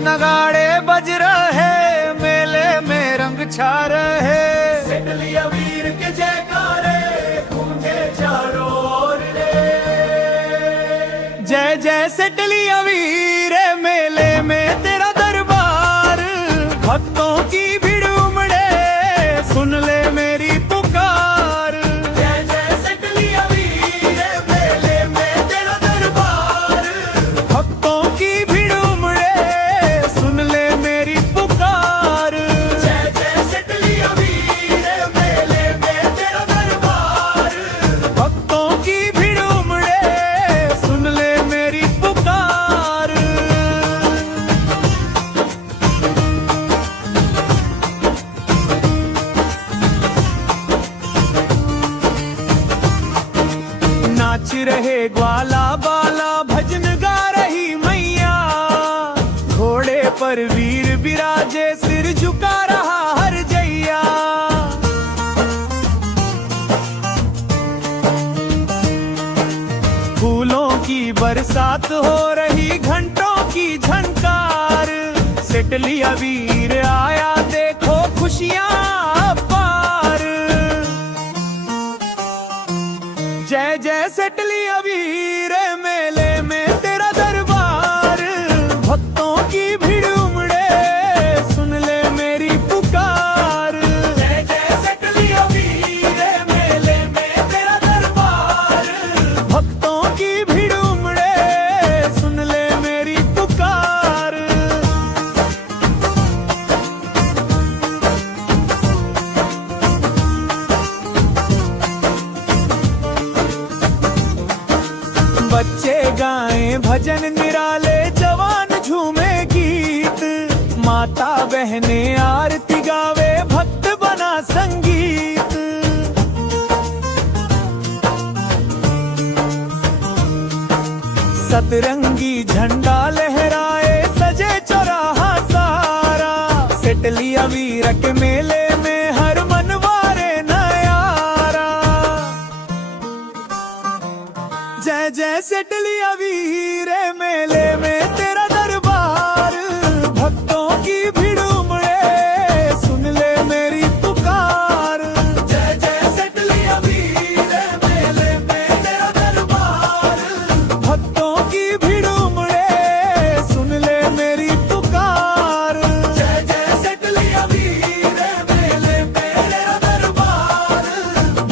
नगाड़े बज रहे, मेले में रंग छा रहे। सिटलिया वीर के जयकारे गूंजे चारों ओर रे। जय जय सिटलिया वीर, मेले में तेरा दरबार। भक्तों की भीड़ उमड़े, सुन ले मेरी पुकार। जय जय सिटलिया वीर, मेले में तेरा दरबार। भक्तों की भीड़ उमड़े, सुन ले मेरी पुकार। जय जय सिटलिया वीर, मेले में तेरा दरबार। भक्तों की भीड़ उमड़े, सुन ले मेरी पुकार। नाच रहे ग्वाला बाला, भजन गा रही मैया। घोड़े पर वीर बिराजे, सिर झुका रहा हर जैया। फूलों की बरसात हो रही, घंटों की झनकार। सिटलिया वीर आया, देखो खुशियां पार। जय जय सिटलिया वीर, मेले में तेरा दरबार। भक्तों की भीड़ उमड़े, सुन ले मेरी पुकार। जय जय सिटलिया वीर, मेले में तेरा दरबार। भक्तों की भीड़ उमड़े, सुन ले मेरी पुकार। बच्चे गाएं भजन निराले, जवान झूमे गीत। माता बहने आरती गावे, भक्त बना संगीत। सतरंगी झंडा लहराए, सजे चौराहा सारा। सिटलिया वीर के मेले में हर मनवारे नयारा। जय जय सिटलिया वीर, मेले में तेरा दरबार। भक्तों की भीड़ उमड़े, सुन ले मेरी पुकार। जय जय सिटलिया वीर, मेले में तेरा दरबार। भक्तों की भीड़ उमड़े, सुन ले मेरी पुकार। जय जय सिटलिया वीर, मेले में तेरा दरबार।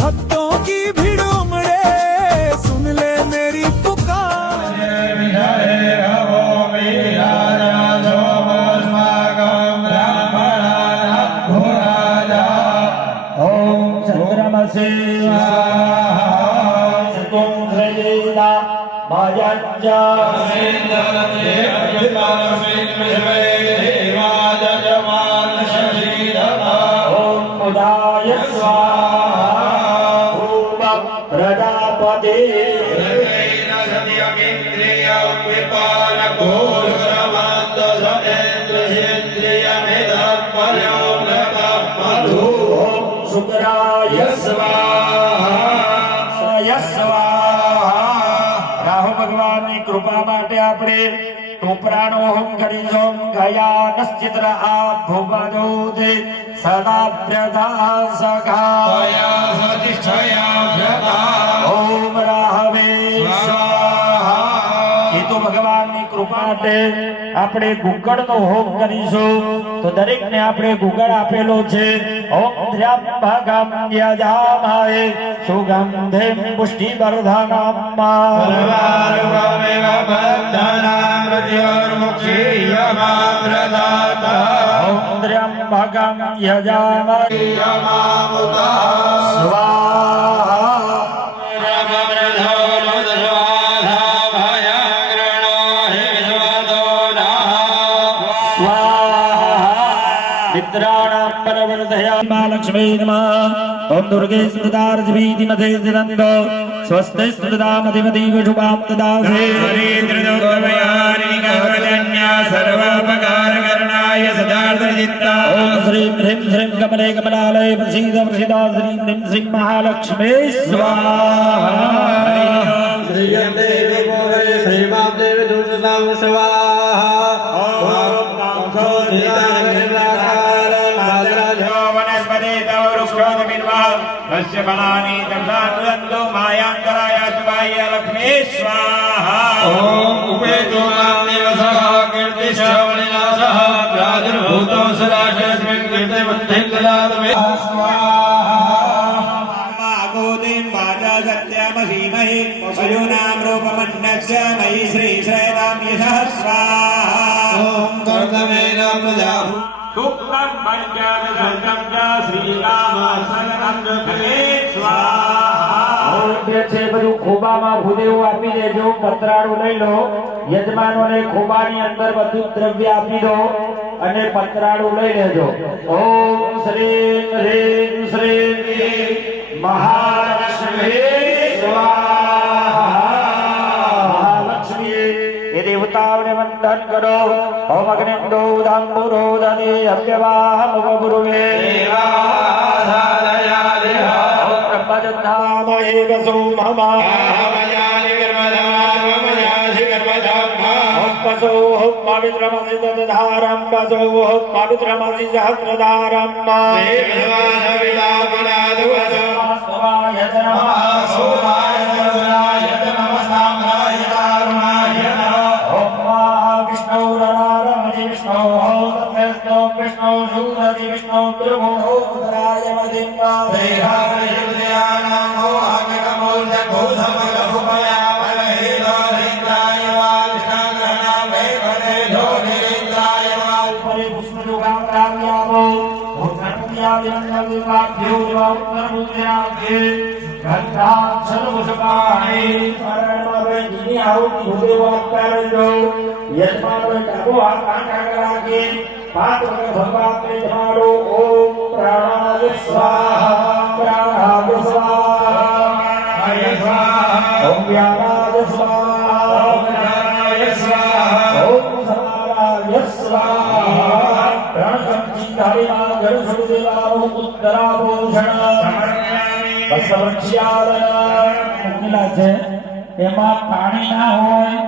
भक्तों की भीड़ उमड़े, सुन ले मेरी पुकार। प्रजापति शुक्राय स्वाहा राहु ભગવાનની કૃપા માટે આપણે ટોપરાનો હોમ કરીશું. ગયા નશ્ચિત્ર આ ભૂપદોદે સદા પ્રદા સખા ઓમ રાહવે સ્વાહા. કેતુ ભગવાનની કૃપા માટે આપણે ગુગળનો હોમ કરીશું. તો દરેકને આપણે ગુગળ આપેલો છે. ઓમ ત્ર્યંબકમ યજામહે સુગંધિમ પુષ્ટિવર્ધનમ ઓમ ત્ર્યંબકમ યજામહે સ્વાહા. मित्राणां परवर्धया महालक्ष्मी नमः. ओम दुर्गे स्मृतार्धवीति मथे दिनंदो स्वस्ति स्मृतामधिमतीव शुभां ददासे. सर्वोपकारकरणाय सदार्थचित्ता. ओम श्रीं ह्रीं श्रीं कमले कमलालये प्रसीद प्रसीदा. श्रीं ह्रीं श्रीं महालक्ष्मी स्वाहा. श्रीयं देवी मोरे श्रीमां देवी दुर्जनां स्वाहा. सर्वनानि दर्शन्तु मायान्तराय शिवाय लक्ष्मी स्वाहा ॐ उपेतो नामदेवसः कीर्तिश्रवणिनाथः प्रादुर्भूतो सदाशिवस्मिन् कीर्तिबुद्धिं ददातु मे गोदीं वाचा सत्यमसीमहि पशूनां रूपमन्यस्य मयि श्रीश्रेतां यशः स्वाहा ॐ कर्तमेन प्रजाभू दुःखं पञ्चदशं च श्रीरामशरणं जगते स्वाहा છે બધું ખોબામાં ભૂદેવું આપી દેજો પતરાળું લઈ લો યજમાનોને ખોબાની અંદર બધું દ્રવ્ય આપી દો અને પતરાળું લઈ લેજો ઓમ શ્રીમ હ્રીમ શ્રીમ મહાલક્ષ્મી સ્વાહા મહાલક્ષ્મી એ દેવતાઓને વંદન કરો ઓમ અગ્નિંદો દાંબુરો દને અવ્યવાહ મુગુરુવે એમાં પાણી ના હોય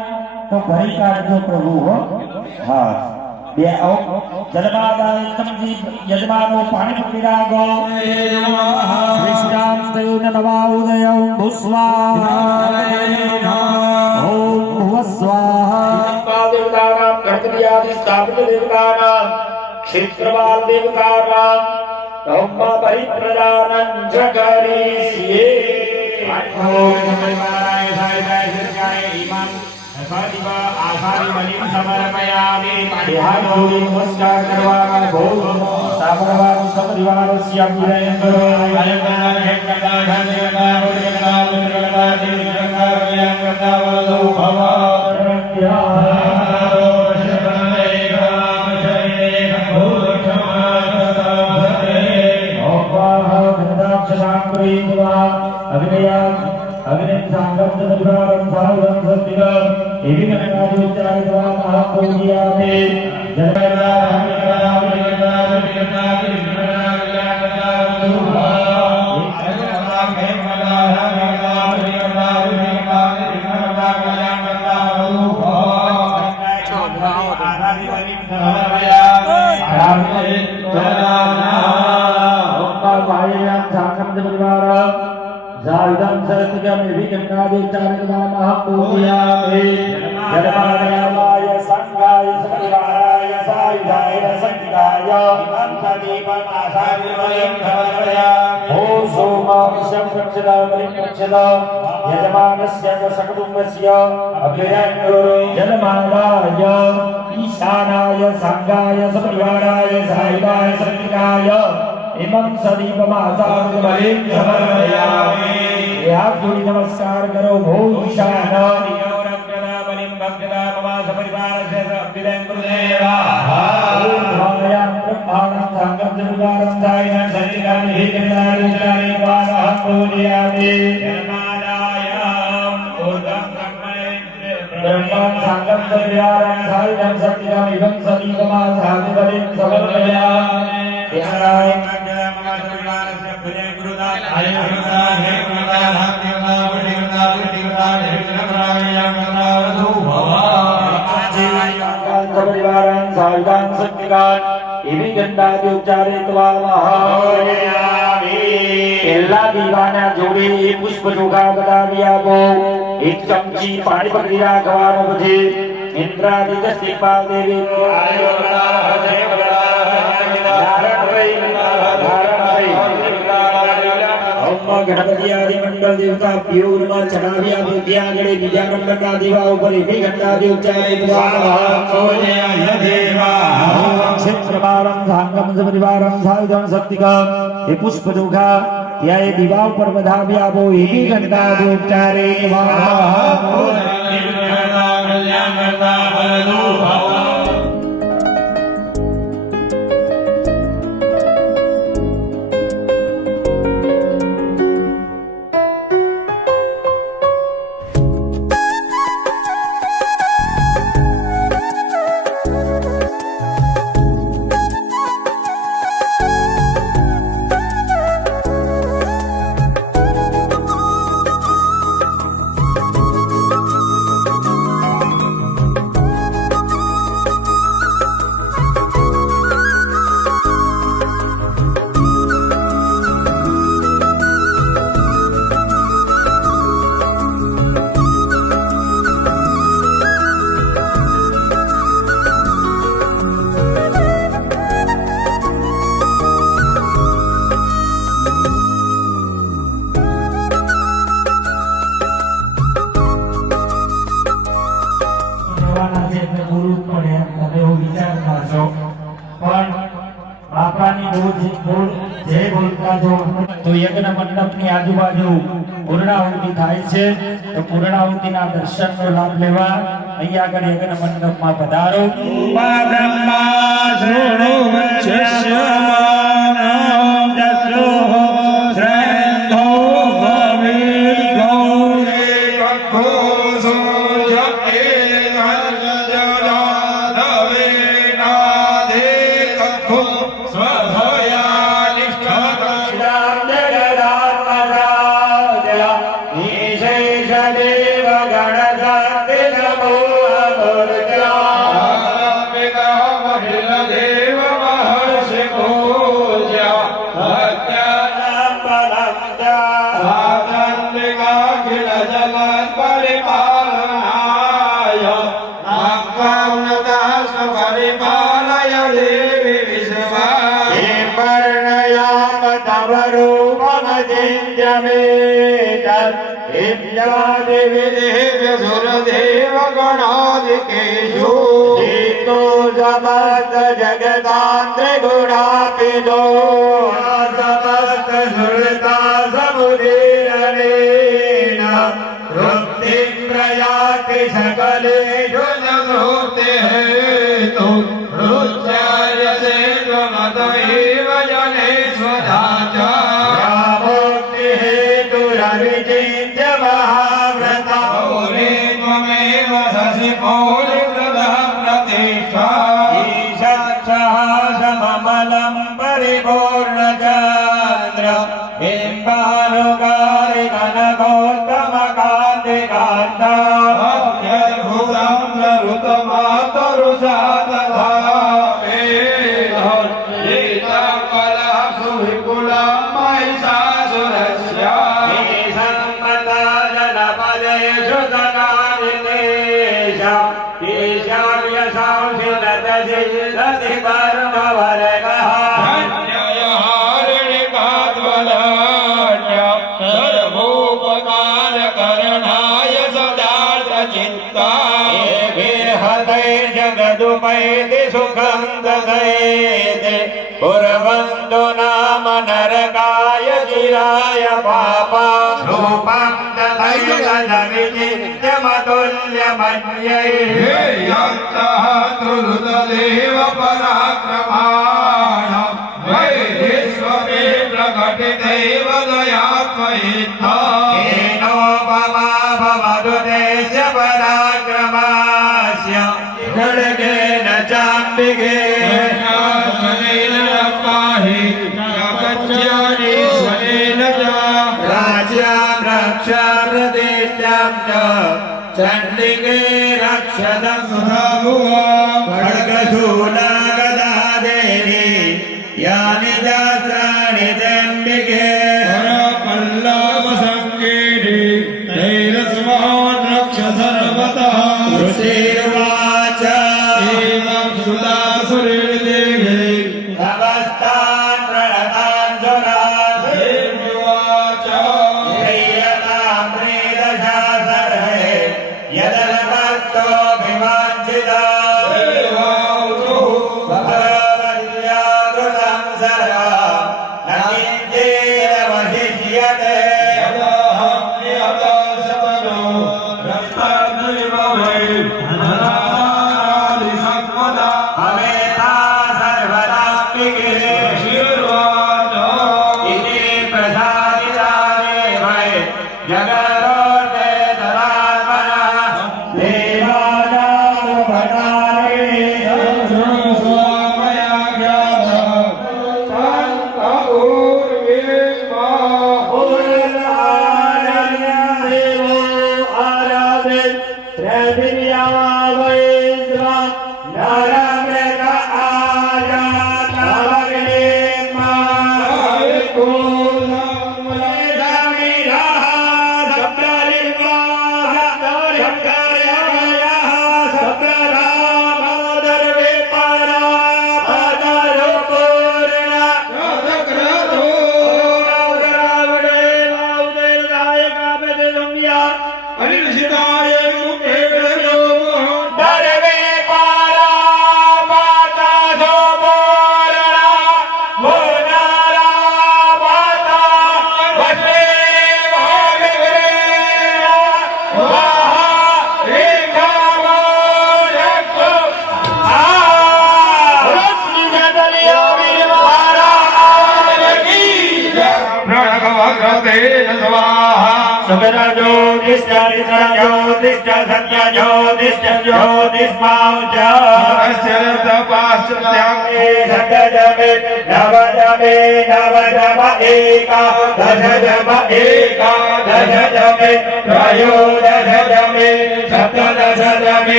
તો ભરી કાઢજો પ્રભુ હો હા બે જન્માદાય યજમાનો પાણી પકડી રાખો વિષ્ણામ તયુન નવા ઉદયં ભૂસ્વાહા ઓમ ભુવસ્વાહા દેવતાનામ ગણપતિયાદિ સ્થાપિત દેવતાનામ ક્ષેત્રપાલ દેવતાનામ બ્રહ્મા પરિપ્રદાનં જગરીષ્યે ओम नमः शिवाय शिवाय इमं सदिव आधारि बलिं समर्पयामि ध्यानों नमस्कार करवाना भोग सामरवान समरिवारस्य विनयं अग्नि सांगम चतुरारं साधुरं सत्तिरं एवि गणनादुच्चारित्वा महापूज्यामि जायदं सरस्वतीं विघ्नादिचारित्वा महापूज्यामि जलमादयाय संगाय सपरिवाराय सायुधाय संगिताय दीपमासादिवयं समर्पयामि ओ सोमाविशं रक्षदा परिरक्षदा यजमानस्य च सकुटुम्बस्य अभिरङ्गो जलमादाय ईशानाय संगाय सपरिवाराय सायुधाय संगिताय इमं सदीपमासादिवयं समर्पयामि हाथ जोड़ी नमस्कार करो भो ईशान बलिं भक्तिदा मम सपरिवारस्य अभ्युदयं गुरुदेवा ओम ब्रह्माणं संगम जमुदारं सायनं शरीरं हि जनानि वानः पूजयामि ब्रह्मं संगम जमुदारं सायनं शरीरं इदं सदीपमासादिवयं समर्पयामि इति गन्धादि उच्चारित्वा महापूजयामि પહેલા દીવાના જોડે પુષ્પ ચોખા બતાવી આપો. એક ચમચી પાણી પકડી રાખવાનું. પછી ઇન્દ્રાદિત શ્રીપાલ દેવી ગણપતિ આદિ મંડળ દેવતા પ્યોરમાં ચડાવી આપો. ત્યાં આગળ બીજા નંબરના દીવા ઉપર એવી ઘંટા દેવ પુષ્પ ચોખા ત્યાં એ દીવા ઉપર વધાવી આપો. એવી ઘંટા દેવચારે તો યજ્ઞ મંડપની આજુબાજુ પૂર્ણાહુતિ થાય છે. તો પૂર્ણાહુતિના દર્શનનો લાભ લેવા અહીંયા આગળ યજ્ઞ મંડપમાં પધારો. બ્રહ્મા શૃણુ વૈશ્યમાનં દસ્યો શ્રેષ્ઠો ભવેદ ગૌરે કખો સોજકે હર્ષજનાધવે નાદે કખો સ્વધયા નિષ્ઠા जगदांत्र गुणापिदो समस्त सुरता समुदीरणेन तृप्तिं प्रयाति सकले गुणभूते हेतु रुच्यायसे त्वमत एव जने स्वधाचा मुक्ति हेतुरविचिन्त्य महाव्रता पौरे त्वमेव शशि पौरे प्रदः प्रतिष्ठा सममलं परिपूर्णचन्द्र बिम्बानुगारि कनकोत्तमकान्तिकान्ता अत्यद्भुतं नरुतमातरुषा तथा सुविपुलं महिषासुरस्य सम्मता जनपदेषु धनादितेषा ईशान्यसांसि नतशीलति कर्मवर्गः धन्ययहारिणिकात्वलान्य सर्वोपकारकरणाय सदार्थचित्ता जगदुपैति सुखं ददयेते कुर्वन्तु नाम नरकाय चिराय पापा रूपं तदैलनविचिन्त्यमतुल्यमन्यैः पराक्रमाण वैश्वे प्रकटितैव दया त्वयित्था येनोपमा भवतु देश्य पराक्रमास्य खड्गेन चाम्बिके राज्यां रक्षा प्रतिष्ठां च चण्डिके रक्षतं खड्गशूला गदादेवी यानि शास्त्राणि त्र्यम्बिके यदनमत्तो विवाञ्छिता भगवद्याकृतं सर्वा न किञ्चिदवशिष्यते हमेता सर्वदाम्बिके इति प्रसादिता देवै जगरोते तदात्मनः देवड़ा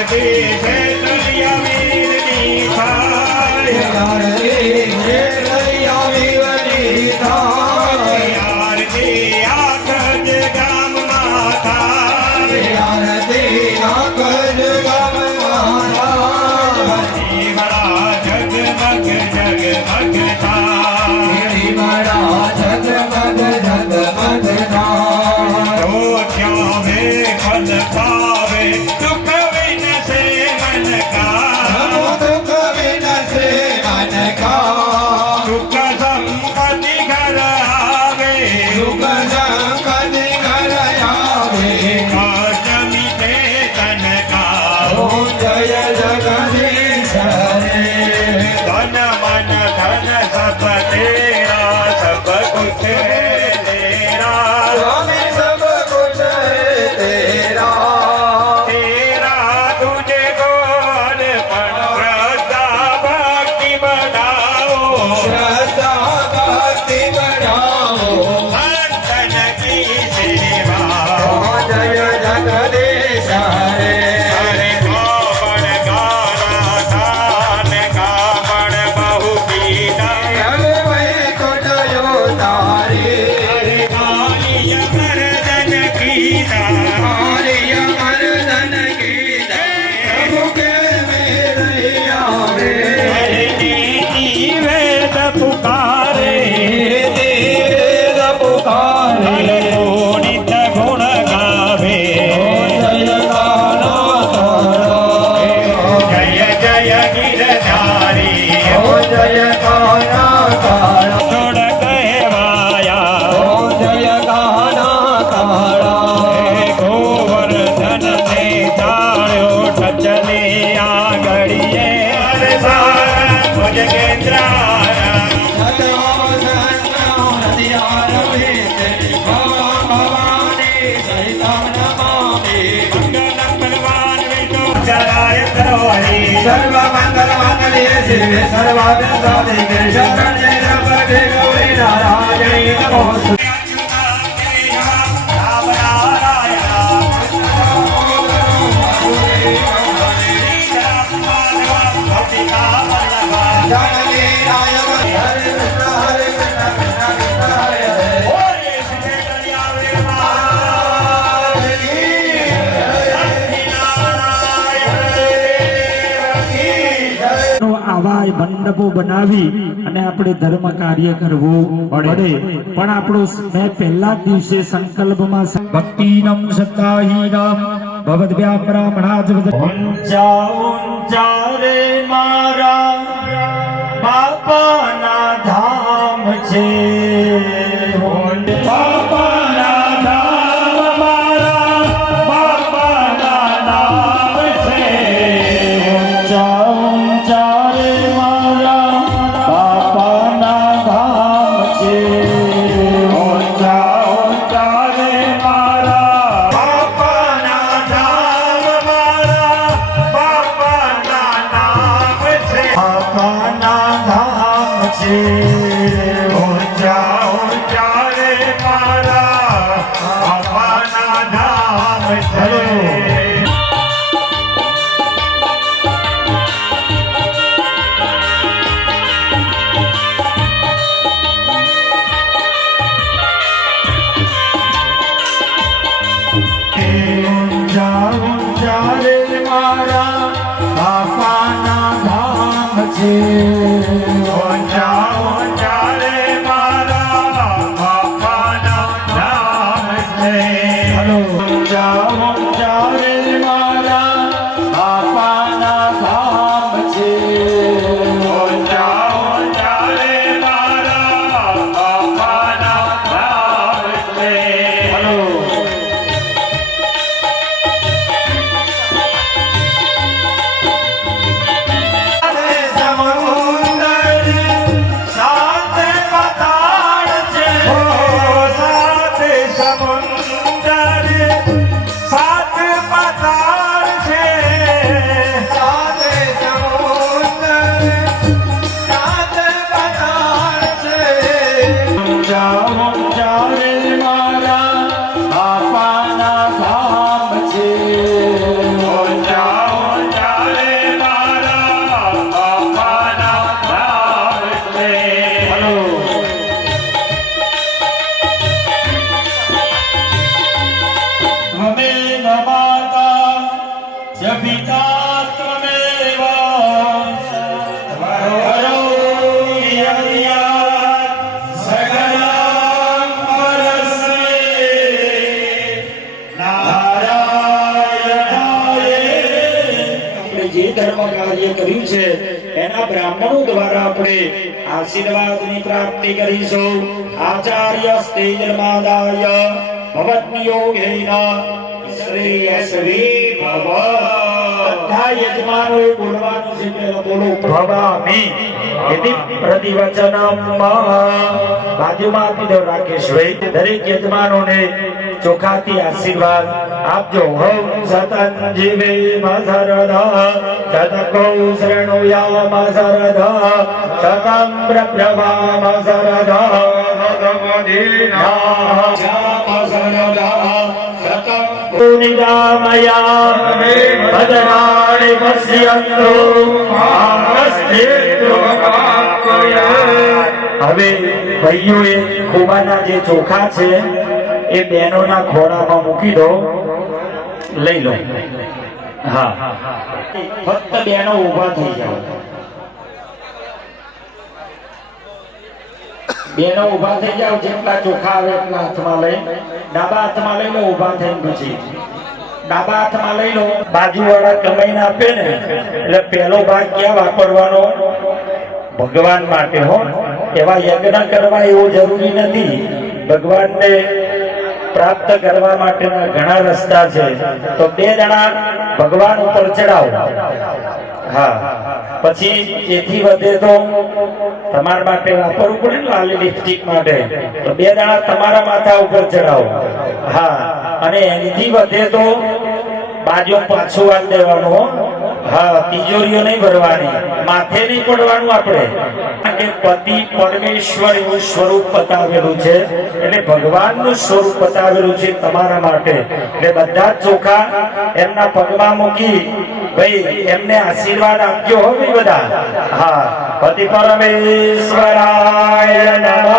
આરતી છે દરિયા વીરની થાય આરતી છે દરિયા વીરની થાય આરતી આખા જ ગામમાં થાય આરતી આખા જ ગામમાં થાય જીવડા જગમગ જગમગ થાય મારા જગમગ જગમગ થાય જો ક્યાવે ફલ પાવે દુઃખ વિનશે મન કા દુઃખ વિનશે મન કા દુઃખ સંપત્તિ ઘર આવે દુઃખ સંકટ ઘર આવે અષ્ટમી તે તન કા ઓ જય જગદીશ રે ધન મન ધન સબ તેરા સબ કુછ है तेरा स्वामी सब कुछ है तेरा तेरा तुझे गोल पण श्रद्धा भक्ति बढ़ाओ श्रद्धा भक्ति बढ़ाओ संतन की सेवा ओ जय जगदीश रे हरे कामण गाना दान कामण बहु पीड़ा हरे वही तो जयो तारी हरे कालिय मर्दन कीता हरिय मर्दन की प्रभु के मेरे आवे हरे नीति वेद पुकारे तेरा पुकारे हरे नित गुण गावे जय गाना तारा जय जय गिरधारी ओ जय गाना तारा छोड़ कहवाया ओ जय गाना तारा गोवर्धन ने ताळ्यो टचले आगळीए हरे सार भुज केंद्रारा मंगलम बलवान विष्णु जराय करोहि सर्व मंगल मंगल्ये शिवे सर्वार्थ साधिके शरण्ये त्र्यंबके गौरी नारायणी नमोस्तुते राम नारायण जानकी नायक हरे कृष्ण कृष्ण कृष्ण हरे हरे આવા મંડપો બનાવી અને આપણે ધર્મ કાર્ય કરવું પડે પણ આપણો મેં પહેલા જ દિવસે સંકલ્પમાં ભક્તિનમ સત્તાહીનમ ભવદ્ભ્યામ બ્રાહ્મણાજ ઊંચા ઊંચા રે મારા બાપાના ધામ છે બાપાના ધામ મારા બાપાના નામ છે ઊંચા ઊંચા રે મારા બાપાના ધામ છે ઊંચા ઊંચા રે મારા બાપાના ધામ મારા બાપાના નામ છે બાપાના ધામ છે ઊંચા ઊંચા રે મારા બાપાના ધામ છે ઊંચા ઊંચા રે મારા બાપાના ધામ છે ઊંચા ઊંચા રે મારા બાપાના ધામ છે ઊંચા ઊંચા રે મારા બાપાના ધામ છે ઊંચા ઊંચા રે મારા બાપાના ધામ છે समूह च पिता त्वमेव करोमि यज्ञात् सकलं परस्मै नारायणाय। આપણે જે ધર્મ કાર્ય કર્યું છે એના બ્રાહ્મણો દ્વારા આપણે આશીર્વાદની પ્રાપ્તિ કરીશું. આચાર્ય સ્તેજમાદાય ભવત્નિયોગેન શ્રેયસ્વી ભવ. બધા યજમાનોએ બોલવાનું છે. પહેલા બોલો ભવામી ઇતિ પ્રતિવચનમ. બાજુમાં આપી દો રાકેશભાઈ. દરેક યજમાનોને ચોખાથી આશીર્વાદ આપજો. હમ સતં જીવે મસરદા સતકો શૃણુયામ સરદા સતં પ્રભ્રવામ સરદા ભગવદીના સરદા સતં નિરામયા ભદ્રાણિ પશ્યન્તુ આસ્તેતુ. હવે ભાઈઓએ ખોબાના જે ચોખા છે એ બહેનોના ખોળામાં મૂકી દો. લઈ લો. હા, ફક્ત બહેનો ઊભા થઈ જાઓ. બહેનો ઊભા થઈ જાઓ. જેટલા ચોખા આવે એટલા હાથમાં લઈ, ડાબા હાથમાં લઈ લો. ઊભા થઈને પછી ડાબા હાથમાં લઈ લો. બાજુવાળા કમાઈને આપે ને એટલે પહેલો ભાગ ક્યાં વાપરવાનો? ભગવાન માટે હો. એવા યજ્ઞ કરવા એવું જરૂરી નથી. ભગવાનને પ્રાપ્ત કરવા માટેના ઘણા રસ્તા છે. તો 2 જણા ભગવાન ઉપર ચડાવો. હા, પછી એથી વધે તો તમારા માટે વાપરવું પડે ને, લાલી લિપસ્ટિક માટે. તો 2 જણા તમારા માથા ઉપર ચડાવો. હા, અને એનીથી વધે તો બાજુ પાછું વાળ દેવાનું. હા, તિજોરીઓ નહીં ભરવાની, માથે નહીં પડવાનું. આપણે કે પતિ પરમેશ્વર એવું સ્વરૂપ બતાવેલું છે, એટલે ભગવાનનું સ્વરૂપ બતાવેલું છે તમારા માટે. એટલે બધા જ ચોખા એમના પગમાં મૂકી ભાઈ એમને આશીર્વાદ આપજો. હવે બધા હા, પતિ પરમેશ્વરાય નમઃ.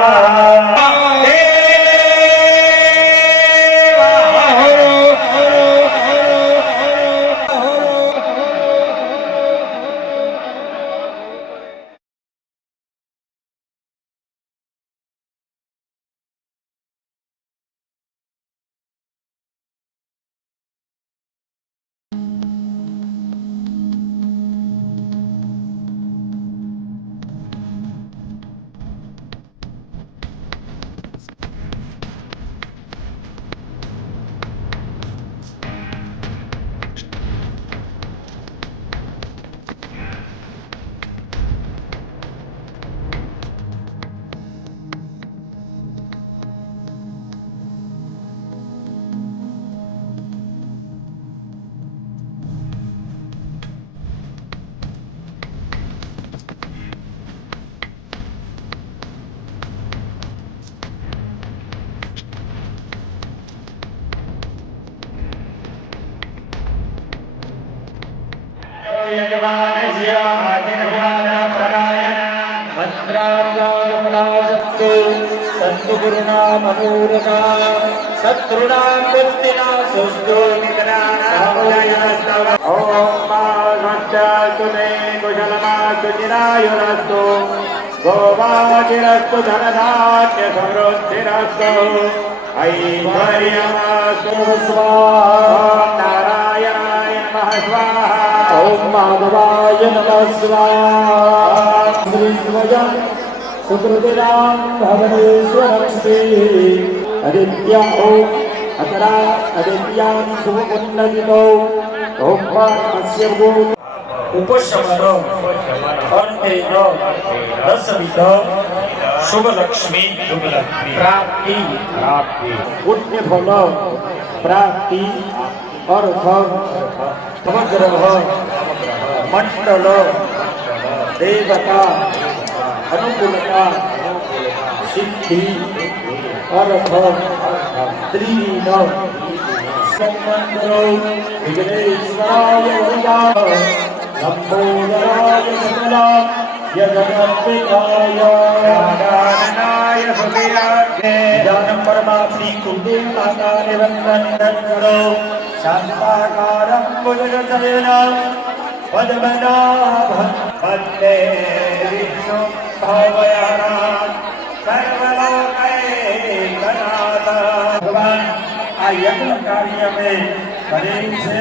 ગોવાચિરસ્તુ ધનધાન્ય સમૃદ્ધિરસ્તુ ઐશ્વર્યમસ્તુ સ્વાહા. નારાયણાય નમઃ સ્વાહા. ઓમ માધવાય નમઃ સ્વાહા. શ્રી સ્વયં સુકૃતિનામ ભવનેશ્વરસ્તે અદિત્યા ઓમ અતરા અદિત્યામ શુભુન્નતિતો ઓમ અસ્ય ગો ઉપશમનો અંતેનો દસવિધ શુભલક્ષ્મી પ્રાપ્તિ પુણ્ય ફલ પ્રાપ્તિ અર્થ સમગ્રહ મંડળ દેવતા અનુકૂલતા સિદ્ધિ અર્થ ત્રિવિધ વિઘ્નેશ્વરાય લંબોદરાય સકલા યજ્ઞાય બીજા નંબરમાં આપણી કુલદેવ માતાને વંદન કરો. શાંતાકારમ ભુજગશયનમ પદ્મનાભં વંદે વિષ્ણુ ભવયાનાં સર્વલોકૈકનાથ. ભગવાન આ યજ્ઞ કાર્ય મેં કરેલું છે.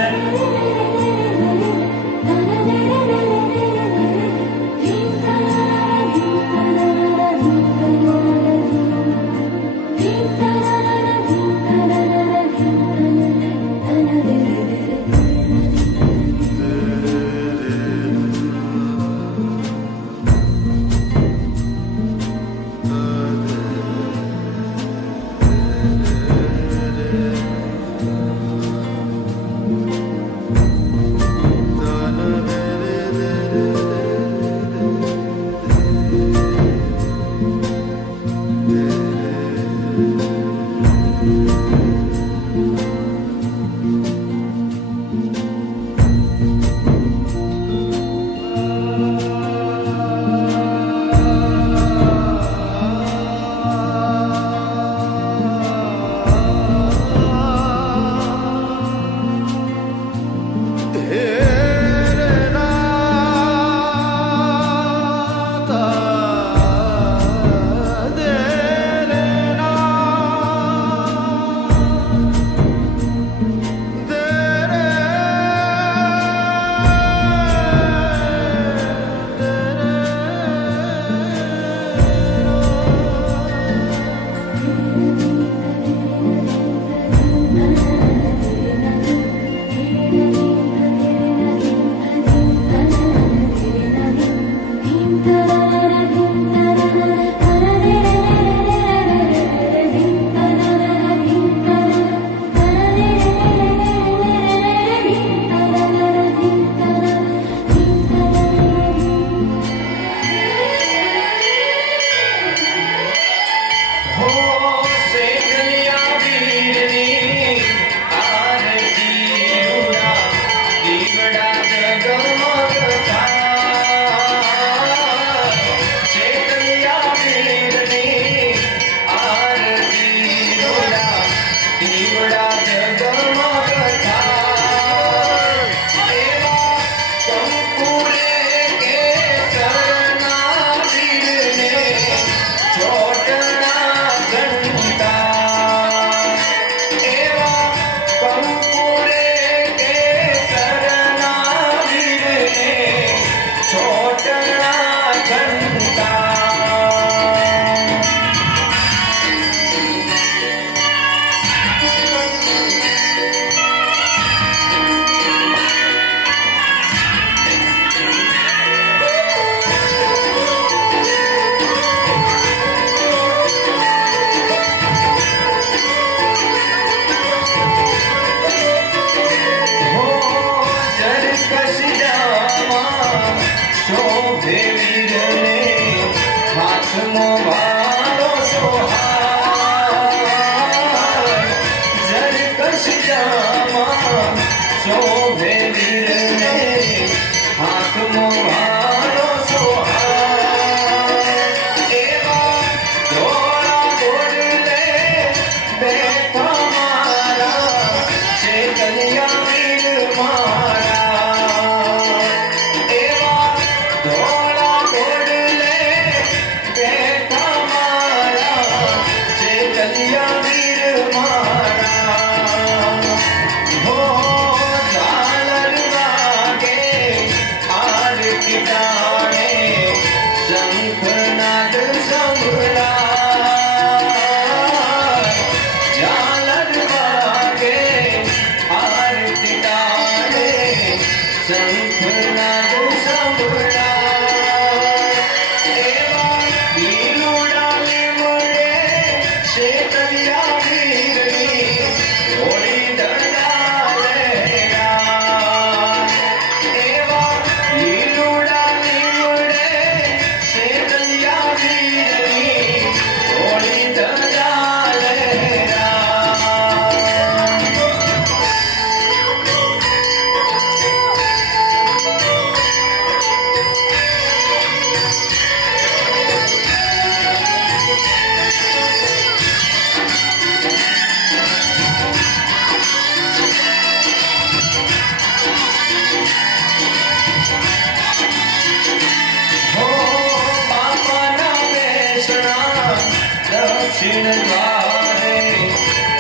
દક્ષિણ દ્વારે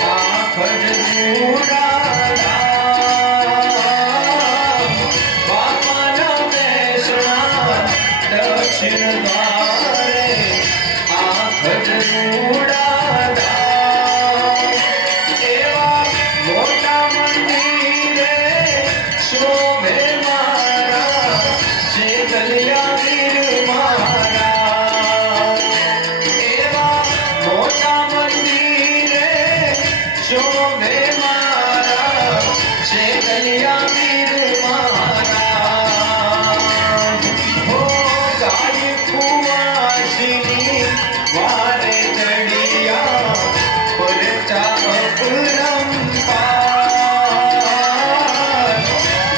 આંખ બાપાના બેસણા દક્ષિણ દ્વારે આંખ એવા મોટા મંદિરે શોભે મારા શેતલિયા વીર મારા એવા મોટા મંદિરે શોભે મારા શેતલિયા વીર મારા હો ગાય કુવાસીની વારે ચડિયા પરચા અપરંપાર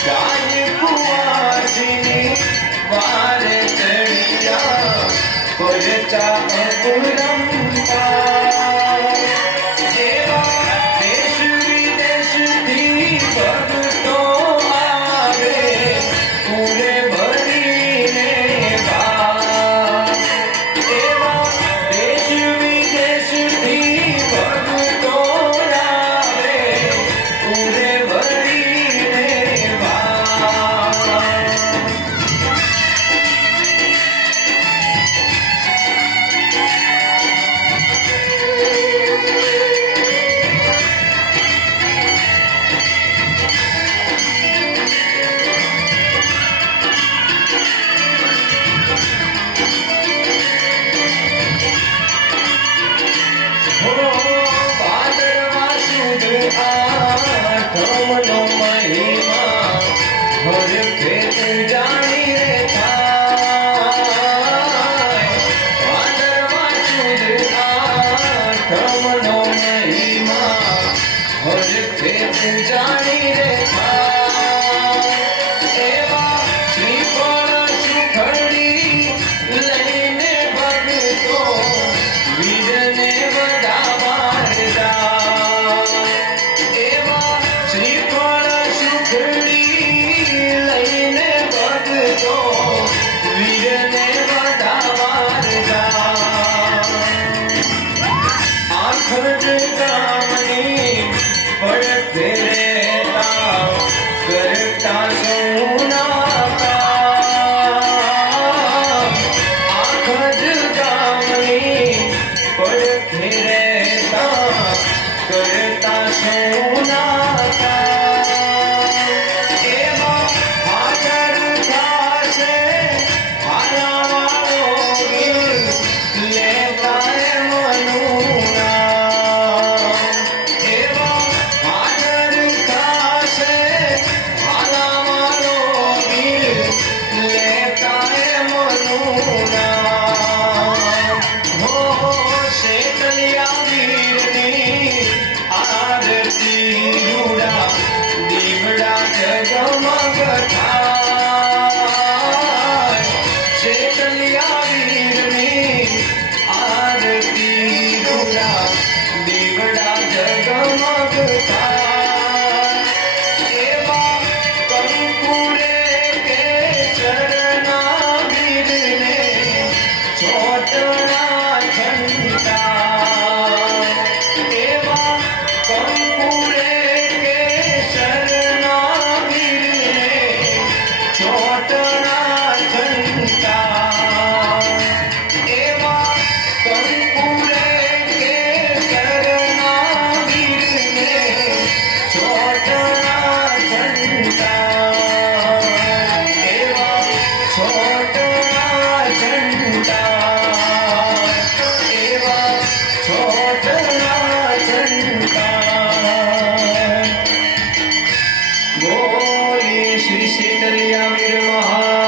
ગાય કુવાસીની વારે ચડિયા પરચા અપરંપાર એવા દેશ વિદેશથી ભક્તો આવે પૂરે ભરીને ભાર એવા દેશ વિદેશથી ભક્તો આવે પૂરે ભરીને ભાર ભાદરવા સુદ આઠમનો મહિમા હર ખેત જાણી રે થાય ભાદરવા સુદ આઠમનો મહિમા હર ખેત જાણી રે થાય એવા શ્રીફળ સુખડી લઈને ભગતો વીરને વધાવાર જાય એવા શ્રીફળ સુખડી લઈને ભગતો વીરને વધાવાર જાય આખર ગામની પડખે રહેતા કરતા સૌના કામ આખર ગામની પડખે રહેતા કરતા સૌના કામ એવા હાજર થાશે હારાવાળો વીર લેતા મનું નામ એવા હાજર થાશે હારાવાળો વીર લેતા મનું નામ હો શેતલિયા વીરની આરતી રૂડા દીવડા જગમગ થાય શેતલિયા વીરની આરતી રૂડા દીવડા જગમગ થાય એવા કંકુરે કે ચરણા વીરને છોટણા ઘંટા એવા કંકુરે કે શરણા વીરને છોટણા ઘંટા એવા કંકુરે કે શરણા વીરને છોટણા ઘંટા એવા છોટણા ઘંટા એવા છોટણા ઘંટા બોલી શ્રી શેતલિયા વીર મહા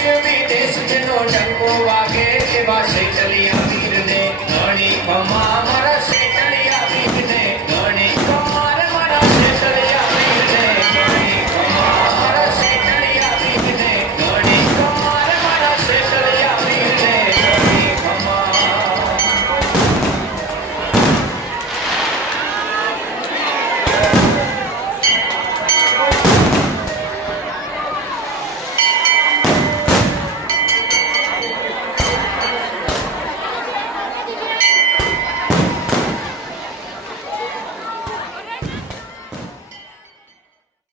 દેશ વિદેશ જેનો ડંકો વાગે એવા શેતલિયા વીરને ઘણી ખમા મારા શેતલિયા વીરને